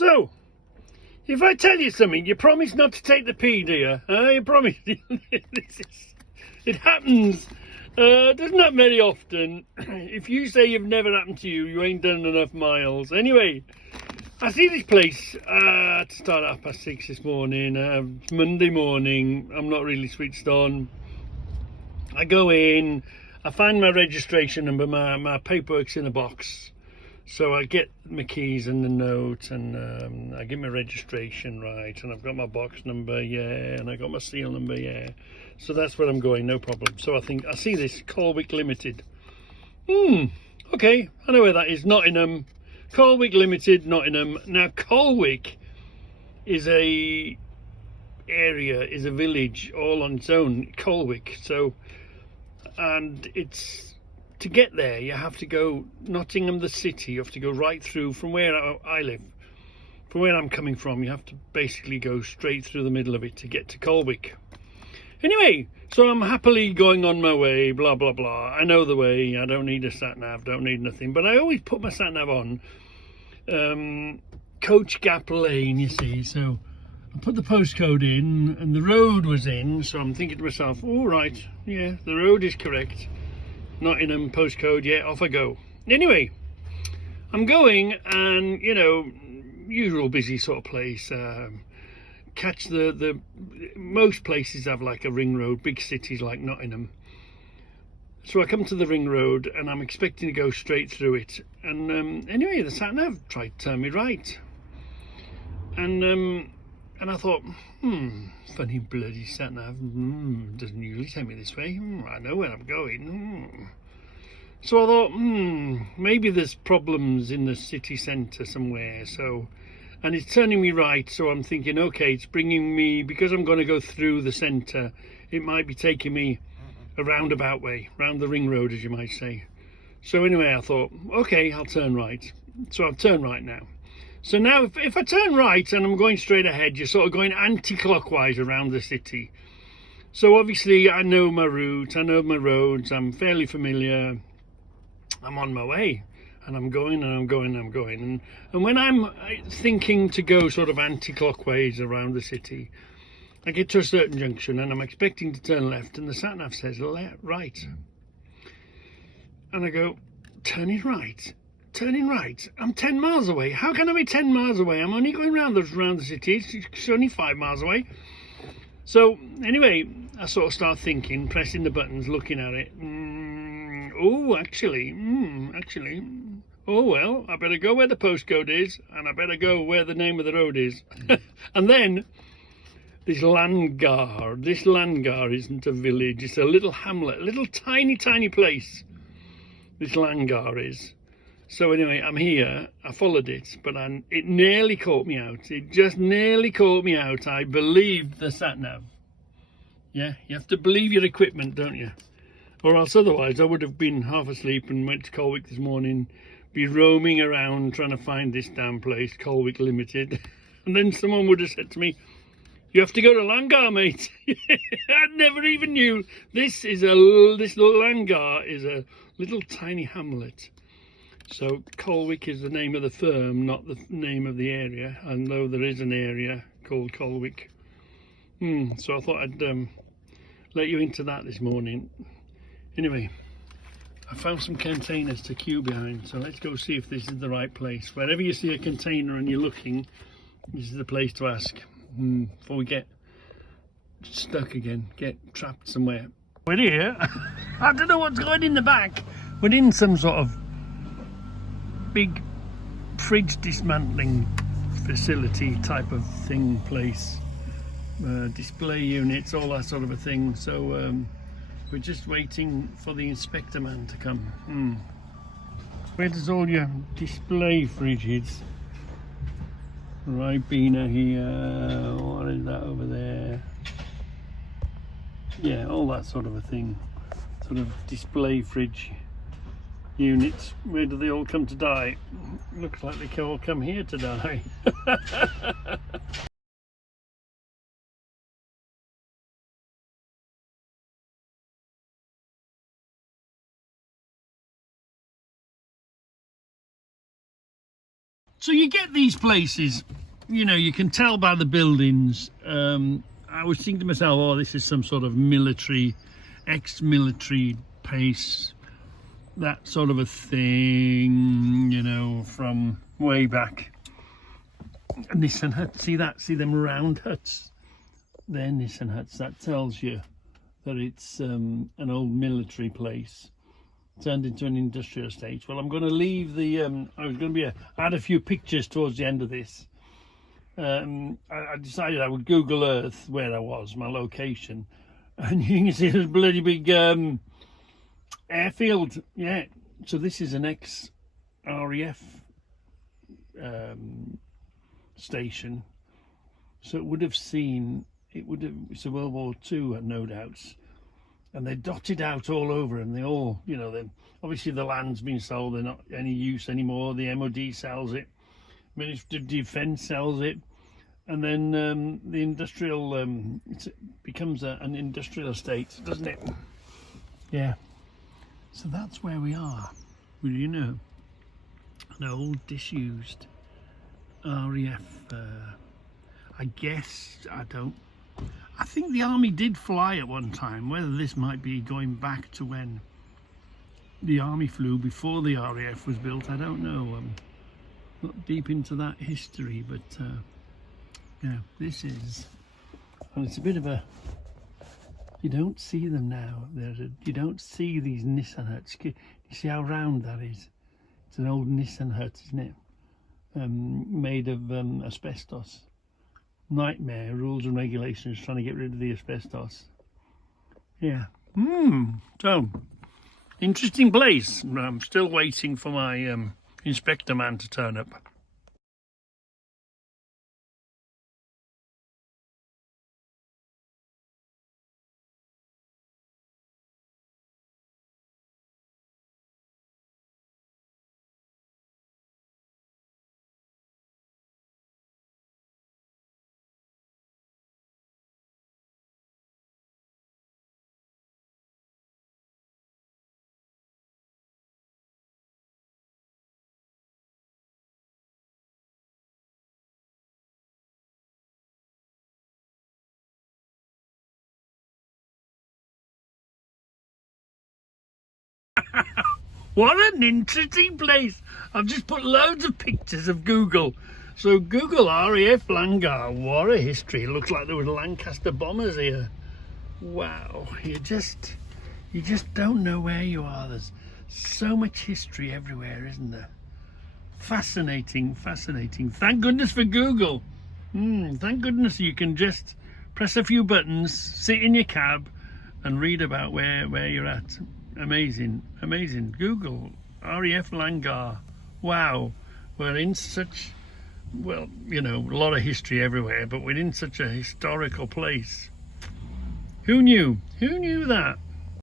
So, if I tell you something, you promise not to take the pee, do you? You promise? It happens. Doesn't happen very often. If you say you've never happened to you, you ain't done enough miles. Anyway, I see this place to start at 6:30 this morning. Monday morning. I'm not really switched on. I go in. I find my registration number. My paperwork's in a box. So I get my keys and the note, and I get my registration right, and I've got my box number, yeah, and I got my seal number, yeah. So that's where I'm going, no problem. So I think I see this Colwick Limited. Okay, I know where that is. Nottingham. Colwick Limited, Nottingham. Now Colwick is a village all on its own. Colwick. So, and it's. To get there, you have to go Nottingham, the city. You have to go right through from where I live, from where I'm coming from. You have to basically go straight through the middle of it to get to Colwick. Anyway, so I'm happily going on my way, blah, blah, blah. I know the way. I don't need a sat-nav, don't need nothing. But I always put my sat-nav on Coach Gap Lane, you see. So I put the postcode in, and the road was in. So I'm thinking to myself, all right, yeah, the road is correct. Nottingham postcode, yeah, off I go. Anyway, I'm going, and usual busy sort of place. Catch the most places have like a ring road, big cities like Nottingham. So I come to the ring road, and I'm expecting to go straight through it. And anyway, the sat nav tried to turn me right, and I thought, funny bloody sat-nav, doesn't usually take me this way. I know where I'm going. So I thought, maybe there's problems in the city centre somewhere. So, and it's turning me right. So I'm thinking, okay, it's bringing me, because I'm going to go through the centre, it might be taking me a roundabout way, round the ring road, as you might say. So anyway, I thought, okay, I'll turn right. So I've turned right now. So now if I turn right and I'm going straight ahead, you're sort of going anti-clockwise around the city. So obviously I know my route, I know my roads, I'm fairly familiar. I'm on my way, and I'm going and I'm going and I'm going. And when I'm thinking to go sort of anti-clockwise around the city, I get to a certain junction and I'm expecting to turn left, and the sat-nav says right. And I go, turning right. Turning right. I'm 10 miles away. How can I be 10 miles away? I'm only going round the city. It's only 5 miles away. So anyway, I sort of start thinking, pressing the buttons, looking at it. Actually. Oh well, I better go where the postcode is, and I better go where the name of the road is. And then this Langar. This Langar isn't a village. It's a little hamlet, a little tiny place. This Langar is. So anyway, I'm here, I followed it, but it nearly caught me out. It just nearly caught me out. I believed the sat-nav. Yeah, you have to believe your equipment, don't you? Or else otherwise I would have been half asleep and went to Colwick this morning, be roaming around trying to find this damn place, Colwick Limited. And then someone would have said to me, you have to go to Langar, mate. I never even knew. This Langar is a little tiny hamlet. So Colwick is the name of the firm, not the name of the area, although there is an area called Colwick. So I thought I'd let you into that this morning. Anyway, I found some containers to queue behind, so let's go see if this is the right place. Wherever you see a container and you're looking, this is the place to ask before we get stuck again, get trapped somewhere. We're here. I don't know what's going in the back. We're in some sort of big fridge dismantling facility type of thing, place, display units, all that sort of a thing. So we're just waiting for the inspector man to come. Where does all your display fridges? Ribena here, what is that over there? Yeah, all that sort of a thing, sort of display fridge units. Where do they all come to die? Looks like they can all come here to die. So you get these places, you know, you can tell by the buildings. I was thinking to myself, oh, this is some sort of military, ex-military base, that sort of a thing, you know, from way back. Nissan huts, see that? See them round huts? They're Nissan huts. That tells you that it's an old military place turned into an industrial estate. Well, I'm going to leave the I was going to add a few pictures towards the end of this. I decided I would Google Earth where I was, my location, and you can see there's a bloody big airfield. Yeah, so this is an ex-RAF station, so it would have it's a World War II, no doubts, and they're dotted out all over, and they all, you know, obviously the land's been sold, they're not any use anymore. The MOD sells it, Ministry of Defence sells it, and then the industrial it becomes an industrial estate, doesn't it? Yeah, so that's where we are. Well, you know, an old disused RAF, I guess, I think the army did fly at one time. Whether this might be going back to when the army flew before the RAF was built, I don't know. Not deep into that history, but yeah, this is, and it's a bit of a, you don't see them now. You don't see these Nissan huts. You see how round that is? It's an old Nissan hut, isn't it? Made of asbestos. Nightmare, rules and regulations trying to get rid of the asbestos. Yeah. So, interesting place. I'm still waiting for my inspector man to turn up. What an interesting place. I've just put loads of pictures of Google. So Google RAF Langar. What a history. It looks like there was Lancaster bombers here. Wow. You just don't know where you are. There's so much history everywhere, isn't there? Fascinating, fascinating. Thank goodness for Google. Thank goodness you can just press a few buttons, sit in your cab and read about where you're at. Amazing, amazing. Google RAF Langar. Wow, we're in such, well, you know, a lot of history everywhere, but we're in such a historical place. Who knew? Who knew that?